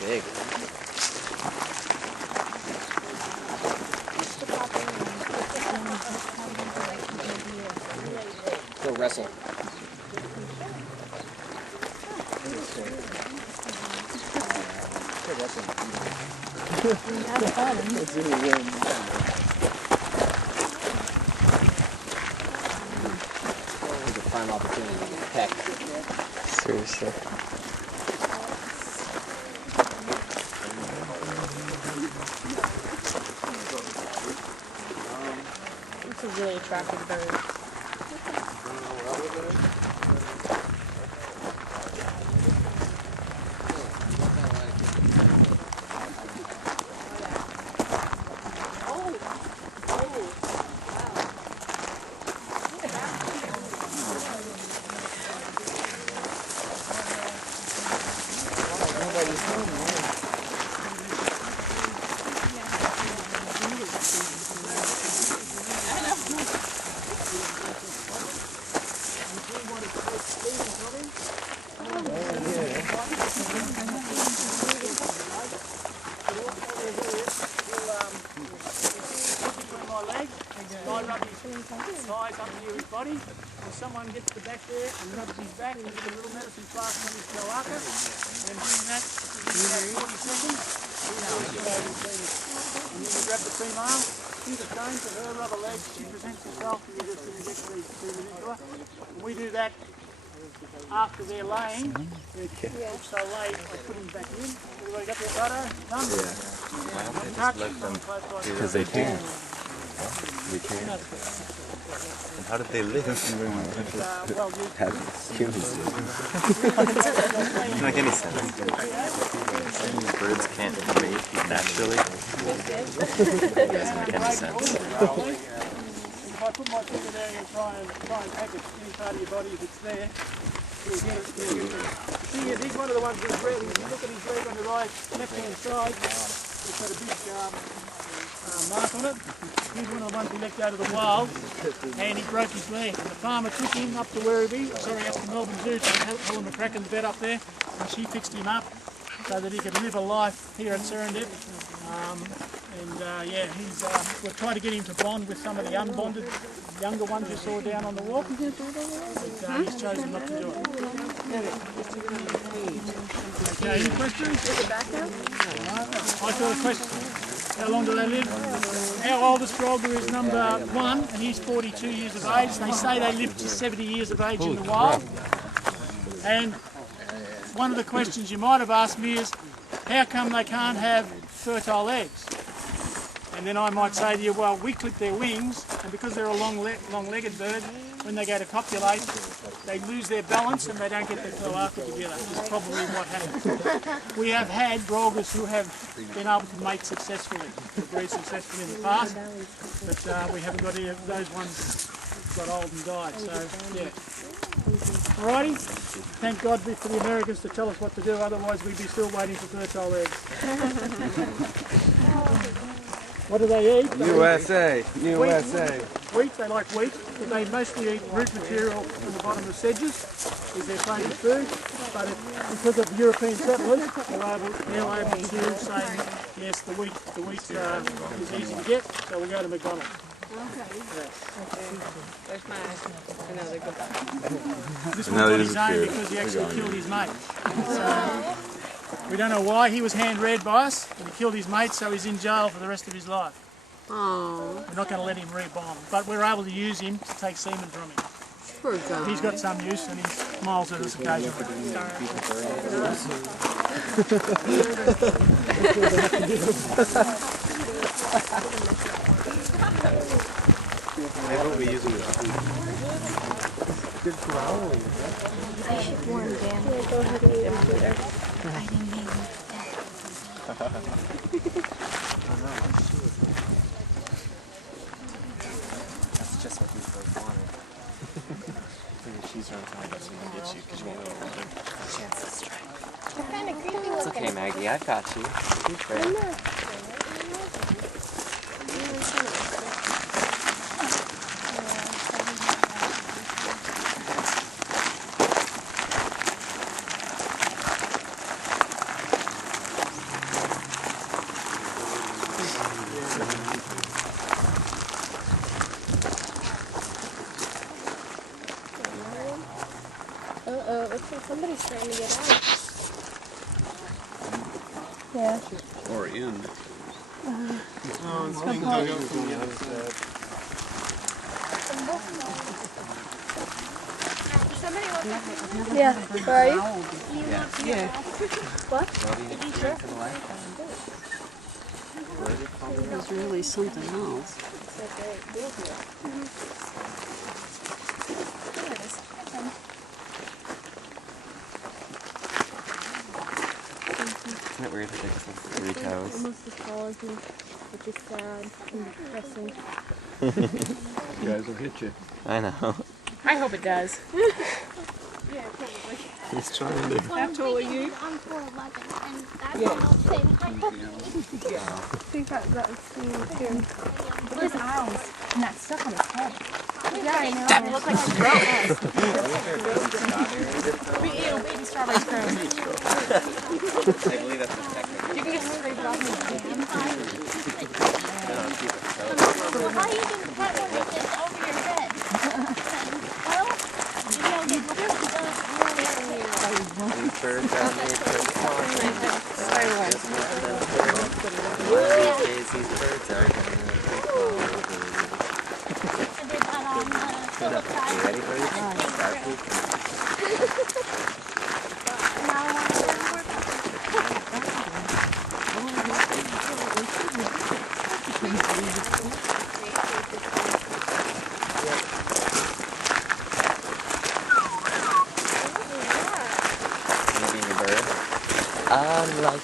Big. Go wrestle. It's a prime opportunity to get pecked. Seriously. It's a really attractive bird. Thighs up near his body. If someone gets the back there and rubs his back and gets a little medicine flask on his cloaca, and doing that in about 40 seconds, and then you grab the female, she's the same to her, rub her legs, she presents herself, and you just inject these two into her. And we do that after they're laying. They're so late, I put them back in. Everybody got their photo? Done? Yeah. Because they do. They can. And how did they live? As humans do. Doesn't make any sense. Birds can't mate naturally. It doesn't make any sense. If I put my finger there and try and package any part of your body if it's there, you'll get it. The thing is, he's one of the ones who's red. If you look at his leg on the right left-hand side, it's got a big mark on it. He's one of the ones we let go to the wild, and he broke his leg. And the farmer took him up to Werribee, up to Melbourne Zoo, to Helen McCracken's vet up there, and she fixed him up so that he could live a life here at Serendip. We've tried to get him to bond with some of the unbonded younger ones you saw down on the walk, but he's chosen not to do it. Okay, any questions? Is it back now? I got a question. How long do they live? Our oldest frogger is number 1, and he's 42 years of age. They say they live to 70 years of age in the wild. And one of the questions you might have asked me is, how come they can't have fertile eggs? And then I might say to you, well, we clip their wings, and because they're a long-legged bird, when they go to copulate, they lose their balance and they don't get their cloaca together. That's probably what happens. We have had groggers who have been able to mate successfully, to breed successfully in the past, but we haven't got any of those ones got old and died. So, yeah. Alrighty. Thank God for the Americans to tell us what to do, otherwise we'd be still waiting for fertile eggs. What do they eat? USA! USA! Wheat, they like wheat, but they mostly eat root material from the bottom of sedges, is their favourite food. But because of European settlers, they're now able to say, yes, the wheat is easy to get, so we'll go to McDonald's. Okay. There's my another good. This one's on his own because he actually killed his mate. So, we don't know why. He was hand-reared by us, and he killed his mate, so he's in jail for the rest of his life. Oh. We're not going to let him re-bomb, but we're able to use him to take semen from him. Poor guy. He's got some use, and he smiles at us occasionally. Maybe we'll be using it. Good growling. I should warm down. Yeah, go ahead and eat him there. I didn't mean That's just what these birds wanted. She's around time, but someone gets you because you won't know what to do. chances to try. They're kind of creepy looking. It's okay, Maggie. I've got you. You try. Uh-oh, looks like somebody's trying to get out. Yeah. Or in. Oh, it's being dug out from the other side. Yeah. Where are you? Yeah. What? There's really something else. Isn't it weird that there's like 3 toes? Almost as tall as me, which is sad and depressing. You guys will hit you. I know. I hope it does. He's trying to. How tall are you? I'm 4'11", and that's almost the same height. I think that was me too. Look at his eyes, and that stuff on his head. Yeah, I know. It looks like a girl. Baby strawberries grown. I believe that's the technique. You can just scrape it off in the jam. No, Well, how do you do the part where it's over your head? Well, you know, they look at these birds out there to talk. These birds are and they've got on Philip You ready for this? Start Now I want to work. Maybe a bird. Like